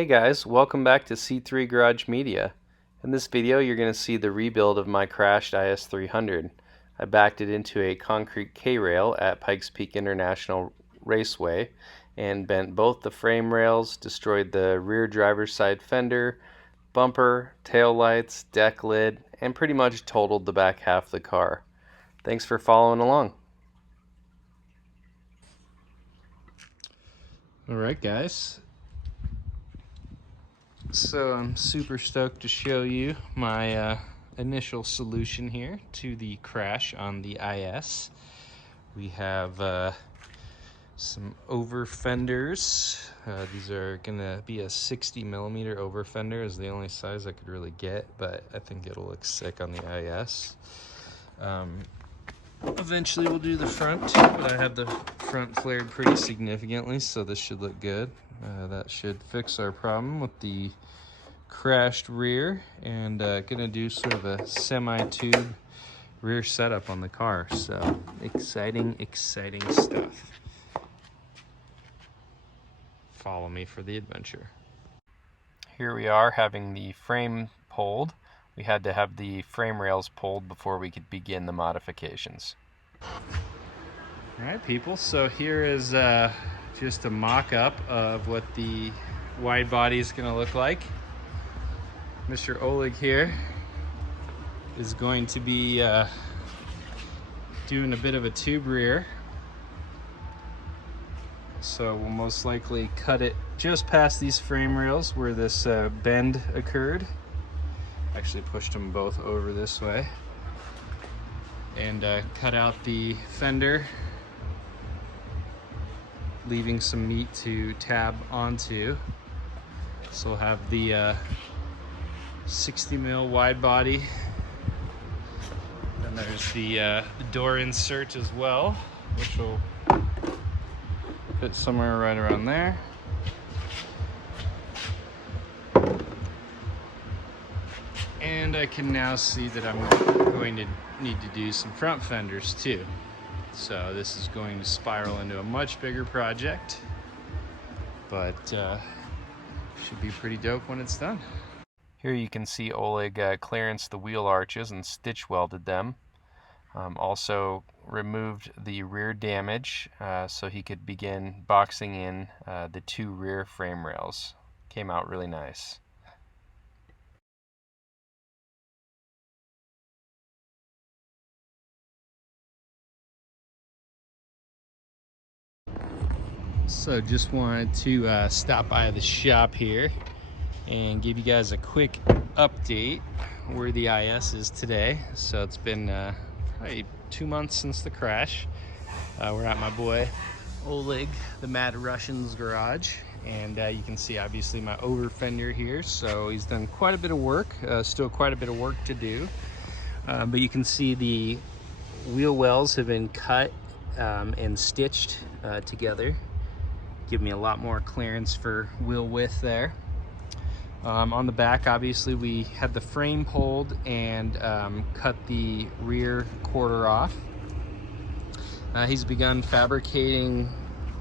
Hey guys, welcome back to C3 Garage Media. In this video you're going to see the rebuild of my crashed IS300. I backed it into a concrete K-rail at Pikes Peak International Raceway and bent both the frame rails, destroyed the rear driver's side fender, bumper, tail lights, deck lid, and pretty much totaled the back half of the car. Thanks for following along. Alright guys, so I'm super stoked to show you my initial solution here to the crash on the IS. We have some over fenders. These are gonna be a 60mm over fender, is the only size I could really get, but I think it'll look sick on the IS. Eventually we'll do the front too, but I have the front flared pretty significantly, so this should look good. That should fix our problem with the crashed rear, and gonna do sort of a semi-tube rear setup on the car. So exciting stuff. Follow me for the adventure. Here we are having the frame pulled. We had to have the frame rails pulled before we could begin the modifications. Alright people, so here is just a mock-up of what the wide body is going to look like. Mr. Oleg here is going to be doing a bit of a tube rear. So we'll most likely cut it just past these frame rails where this bend occurred. Actually pushed them both over this way. And cut out the fender, leaving some meat to tab onto. So we'll have the 60mm wide body. And there's the door insert as well, which will fit somewhere right around there. And I can now see that I'm going to need to do some front fenders too. So this is going to spiral into a much bigger project, but should be pretty dope when it's done. Here you can see Oleg clearance the wheel arches and stitch welded them. Also removed the rear damage so he could begin boxing in the two rear frame rails. Came out really nice. So just wanted to stop by the shop here and give you guys a quick update where the IS is today. So it's been probably 2 months since the crash. We're at my boy Oleg, the Mad Russian's garage, and you can see obviously my over fender here. So he's done quite a bit of work, still quite a bit of work to do. But you can see the wheel wells have been cut and stitched together. Give me a lot more clearance for wheel width there. On the back, obviously, we had the frame pulled and cut the rear quarter off. He's begun fabricating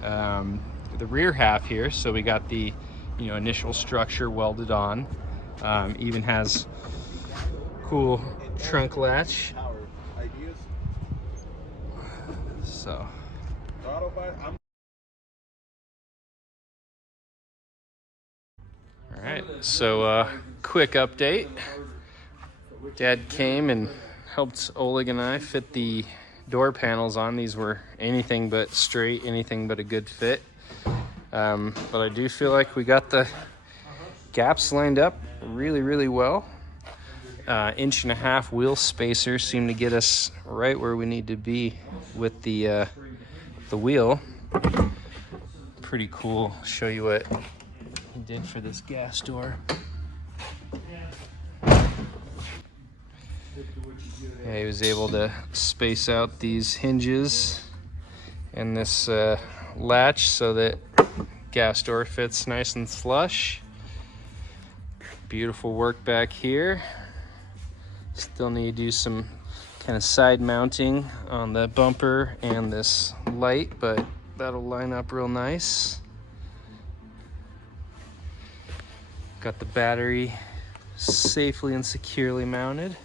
the rear half here, so we got the initial structure welded on. Even has cool trunk latch. So. Alright, so quick update. Dad came and helped Oleg and I fit the door panels on. These were anything but straight, anything but a good fit. But I do feel like we got the gaps lined up really well. 1.5 inch wheel spacer seemed to get us right where we need to be with the wheel. Pretty cool. Show you what he did for this gas door. Yeah, he was able to space out these hinges and this latch so that gas door fits nice and flush. Beautiful work back here. Still need to do some kind of side mounting on the bumper and this light, but that'll line up real nice. Got the battery safely and securely mounted.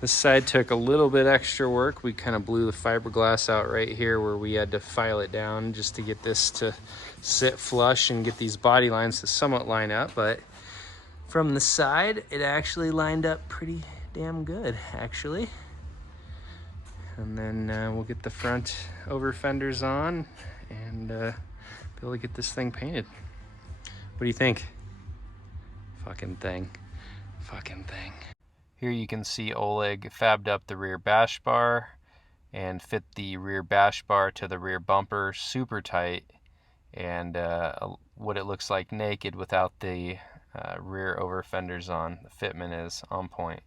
This side took a little bit extra work. We kind of blew the fiberglass out right here where we had to file it down just to get this to sit flush and get these body lines to somewhat line up. But from the side, it actually lined up pretty damn good, actually. And then we'll get the front over fenders on and be able to get this thing painted. What do you think? Fucking thing. Here you can see Oleg fabbed up the rear bash bar and fit the rear bash bar to the rear bumper super tight, and what it looks like naked without the rear over fenders on. The fitment is on point.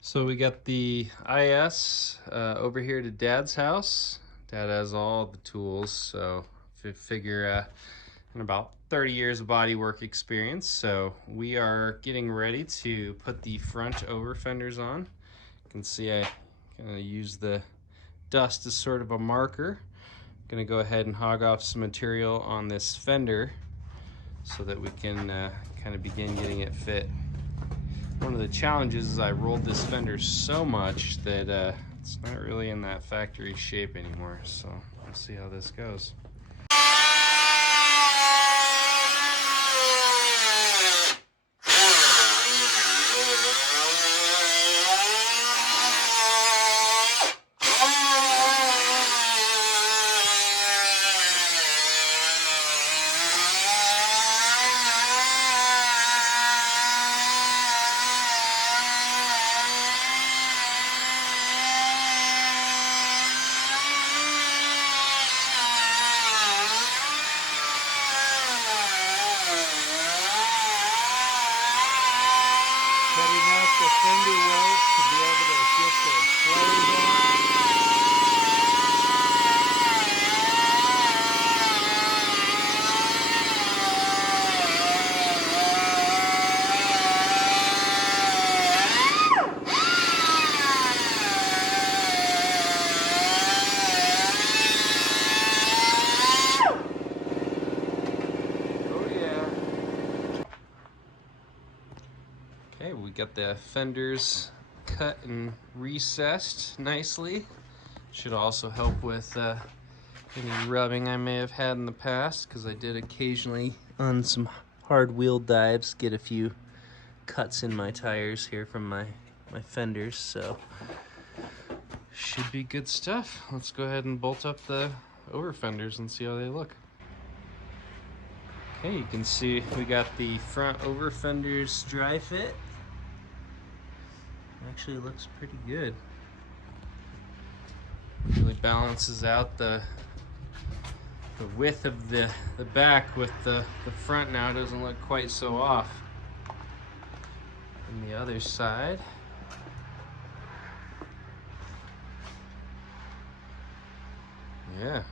So we got the IS over here to Dad's house. Dad has all the tools, so figure in about 30 years of body work experience. So we are getting ready to put the front over fenders on. You can see I kind of use the dust as sort of a marker. I'm gonna go ahead and hog off some material on this fender so that we can kind of begin getting it fit. One of the challenges is I rolled this fender so much that it's not really in that factory shape anymore. So we'll see how this goes. The fender weld to be able to get the flares on. Oh yeah. Okay, we got the fenders cut and recessed nicely. Should also help with any rubbing I may have had in the past, because I did occasionally on some hard wheel dives get a few cuts in my tires here from my fenders, so should be good stuff. Let's go ahead and bolt up the over fenders and see how they look. Okay, you can see we got the front over fenders dry fit. Actually looks pretty good. Really balances out the width of the back with the front now. It doesn't look quite so off. And the other side. Yeah.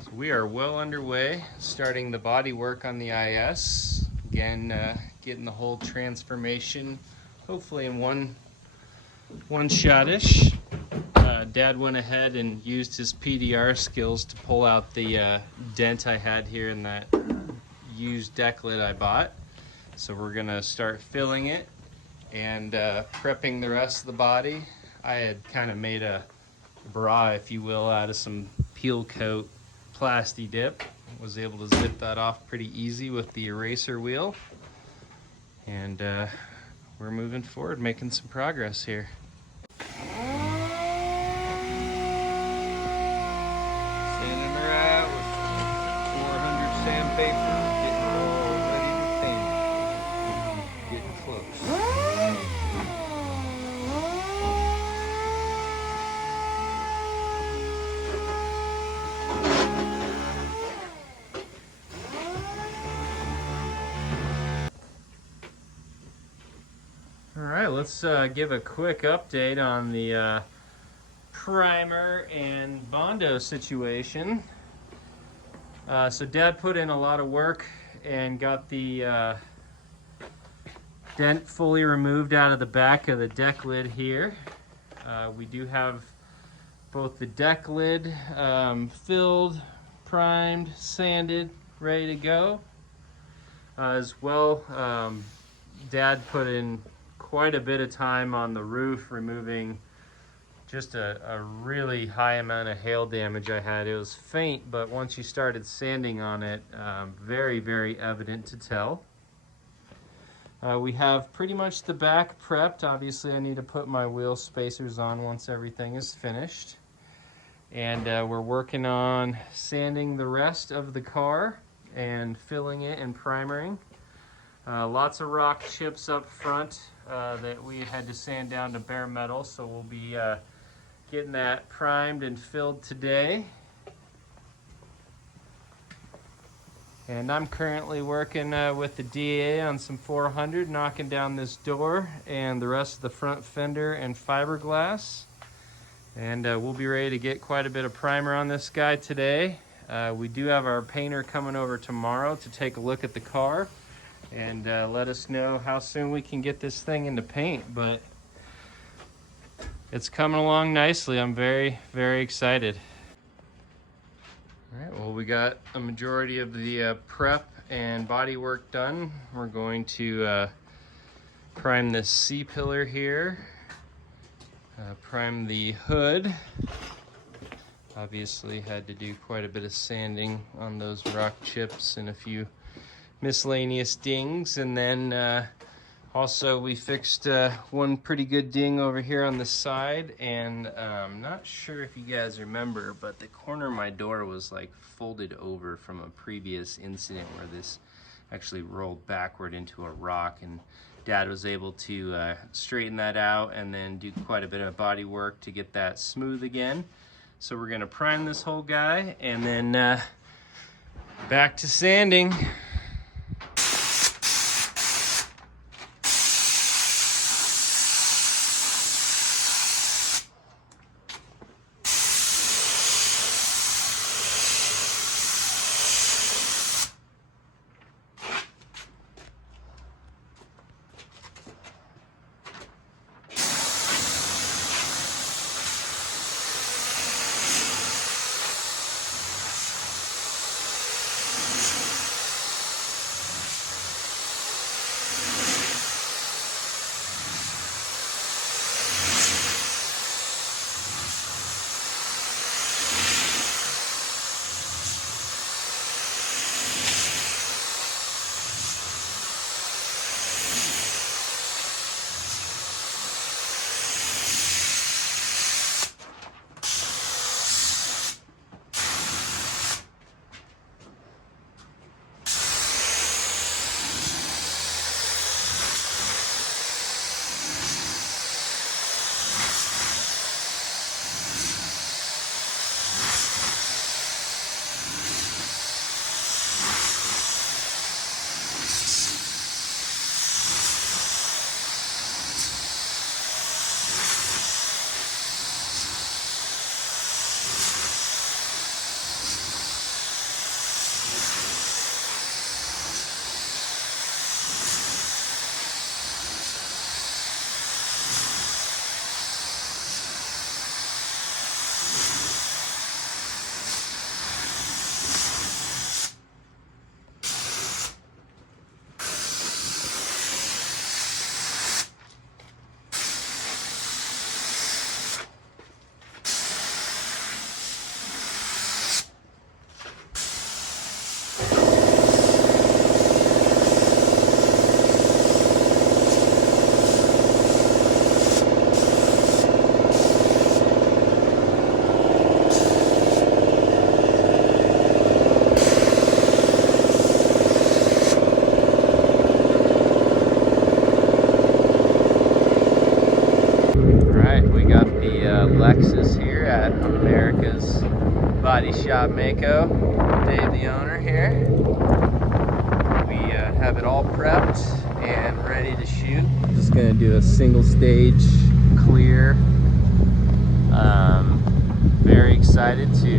So we are well underway, starting the body work on the IS. Again, getting the whole transformation, hopefully in one shot-ish. Dad went ahead and used his PDR skills to pull out the dent I had here in that used deck lid I bought. So we're gonna start filling it and prepping the rest of the body. I had kind of made a bra, if you will, out of some peel coat plasti dip. Was able to zip that off pretty easy with the eraser wheel. And we're moving forward, making some progress here. Sanding her out with 400 sandpaper, getting it all ready to paint. Getting close. Alright, let's give a quick update on the primer and Bondo situation. So Dad put in a lot of work and got the dent fully removed out of the back of the deck lid here. We do have both the deck lid filled, primed, sanded, ready to go. As well, Dad put in quite a bit of time on the roof, removing just a really high amount of hail damage I had. It was faint, but once you started sanding on it, very, very evident to tell. We have pretty much the back prepped. Obviously, I need to put my wheel spacers on once everything is finished. And we're working on sanding the rest of the car and filling it and primering. Lots of rock chips up front that we had to sand down to bare metal, so we'll be getting that primed and filled today. And I'm currently working with the DA on some 400, knocking down this door and the rest of the front fender and fiberglass. And we'll be ready to get quite a bit of primer on this guy today. We do have our painter coming over tomorrow to take a look at the car and let us know how soon we can get this thing into paint. But it's coming along nicely. I'm very, very excited. All right, well, we got a majority of the prep and body work done. We're going to prime this C-pillar here, prime the hood. Obviously had to do quite a bit of sanding on those rock chips and a few miscellaneous dings, and then also we fixed one pretty good ding over here on the side. And I'm not sure if you guys remember, but the corner of my door was like folded over from a previous incident where this actually rolled backward into a rock, and Dad was able to straighten that out and then do quite a bit of body work to get that smooth again. So we're gonna prime this whole guy and then back to sanding. Lexus here at America's Body Shop Mako. Dave, the owner here. We have it all prepped and ready to shoot. Just gonna do a single stage clear. Very excited to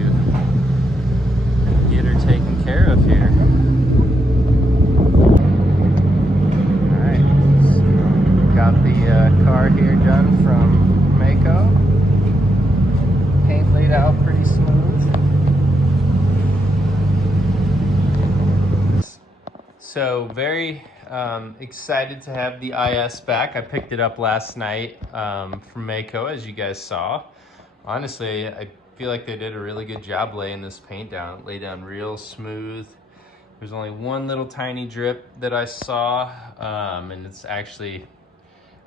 get her taken care of here. Alright, so got the car here done from Mako. So very excited to have the IS back. I picked it up last night from Mako, as you guys saw. Honestly, I feel like they did a really good job laying this paint down. It laid down real smooth. There's only one little tiny drip that I saw, and it's actually,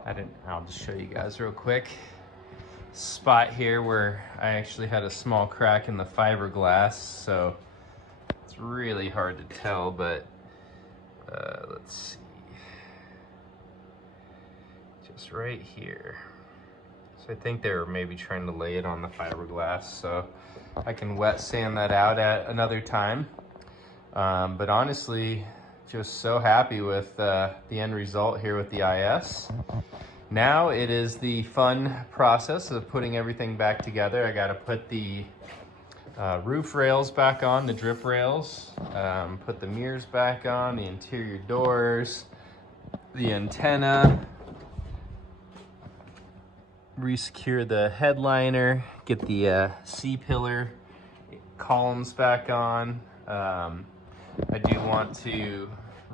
I'll just show you guys real quick. Spot here where I actually had a small crack in the fiberglass, so it's really hard to tell, but let's see, just right here. So I think they were maybe trying to lay it on the fiberglass, so I can wet sand that out at another time. But honestly, just so happy with the end result here with the IS. Now it is the fun process of putting everything back together. I got to put the roof rails back on, the drip rails, put the mirrors back on, the interior doors, the antenna, re-secure the headliner, get the C-pillar columns back on. I do want to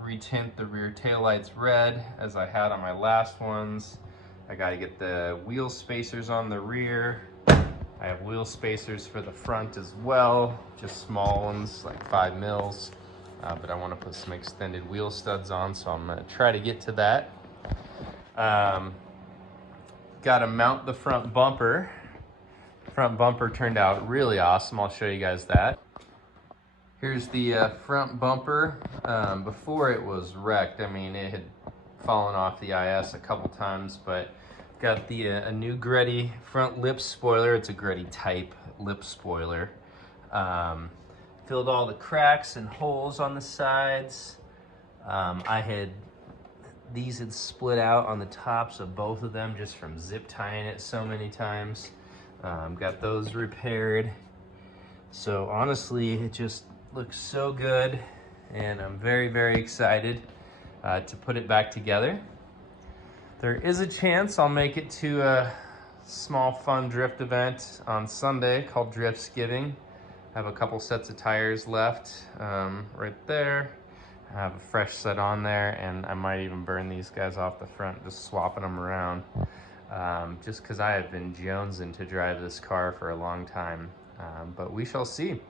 retint the rear taillights red as I had on my last ones. I got to get the wheel spacers on the rear. I have wheel spacers for the front as well, just small ones like 5 mils, but I want to put some extended wheel studs on, so I'm going to try to get to that. Got to mount the front bumper. Front bumper turned out really awesome. I'll show you guys that. Here's the front bumper. Before it was wrecked, I mean, it had fallen off the IS a couple times, but got the a new Greddy front lip spoiler. It's a Greddy type lip spoiler. Filled all the cracks and holes on the sides. These had split out on the tops of both of them just from zip tying it so many times. Got those repaired. So honestly, it just looks so good, and I'm very, very excited to put it back together. There is a chance I'll make it to a small fun drift event on Sunday called Driftsgiving. I have a couple sets of tires left right there. I have a fresh set on there, and I might even burn these guys off the front, just swapping them around. Just because I have been jonesing to drive this car for a long time, but we shall see.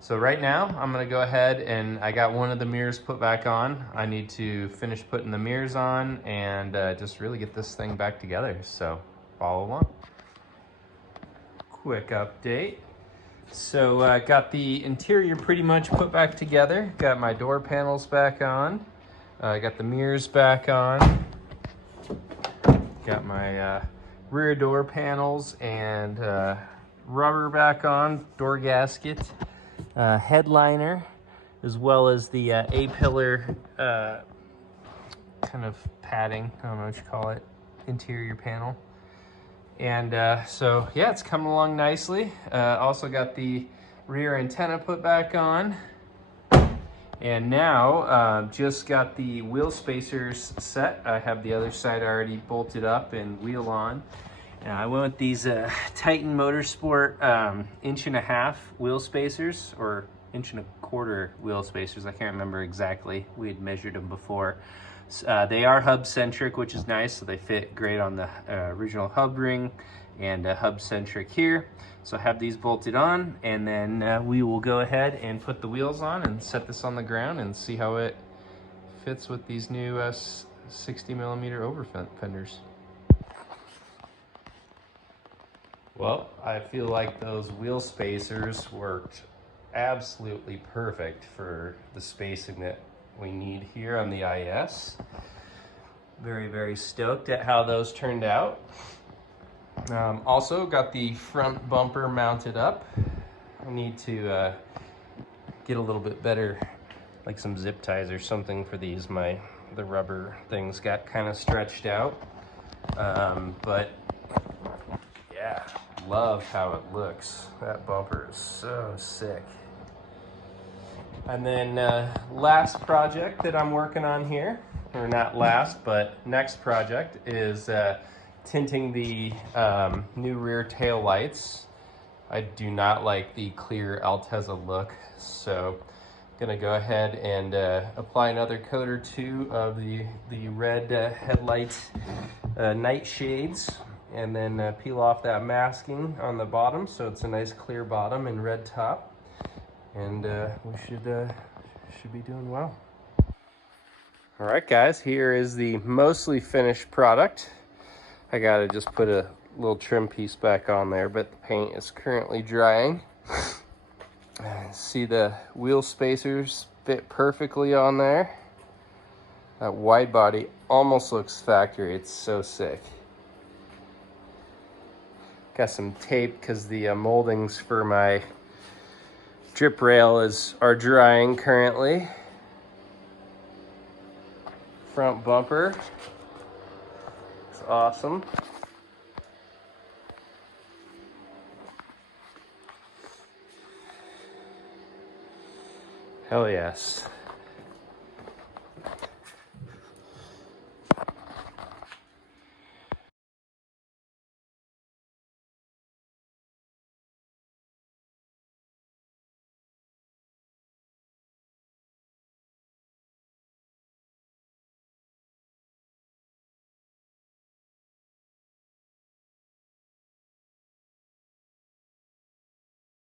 So right now, I'm gonna go ahead and I got one of the mirrors put back on. I need to finish putting the mirrors on and just really get this thing back together. So follow along. Quick update. So I got the interior pretty much put back together. Got my door panels back on. Got the mirrors back on. Got my rear door panels and rubber back on, door gasket. Headliner, as well as the A-pillar kind of padding, I don't know what you call it, interior panel. And so yeah, it's coming along nicely. Also got the rear antenna put back on. And now just got the wheel spacers set. I have the other side already bolted up and wheel on. I went with these Titan Motorsport 1.5" wheel spacers, or 1.25" wheel spacers. I can't remember exactly. We had measured them before. They are hub centric, which is nice. So they fit great on the original hub ring and hub centric here. So I have these bolted on, and then we will go ahead and put the wheels on and set this on the ground and see how it fits with these new 60mm over fenders. Well, I feel like those wheel spacers worked absolutely perfect for the spacing that we need here on the IS. Very, very stoked at how those turned out. Also got the front bumper mounted up. I need to get a little bit better, like some zip ties or something for these. The rubber things got kind of stretched out. But yeah, love how it looks. That bumper is so sick. And then last project that I'm working on here, or not last, but next project is tinting the new rear tail lights. I do not like the clear Altezza look, so Gonna go ahead and apply another coat or two of the red headlight night shades, and then peel off that masking on the bottom so it's a nice clear bottom and red top, and we should be doing well. All right, guys, here is the mostly finished product. I gotta just put a little trim piece back on there, but the paint is currently drying. See, the wheel spacers fit perfectly on there. That wide body almost looks factory. It's so sick. Got some tape because the moldings for my drip rail are drying currently. Front bumper. It's awesome. Hell yes.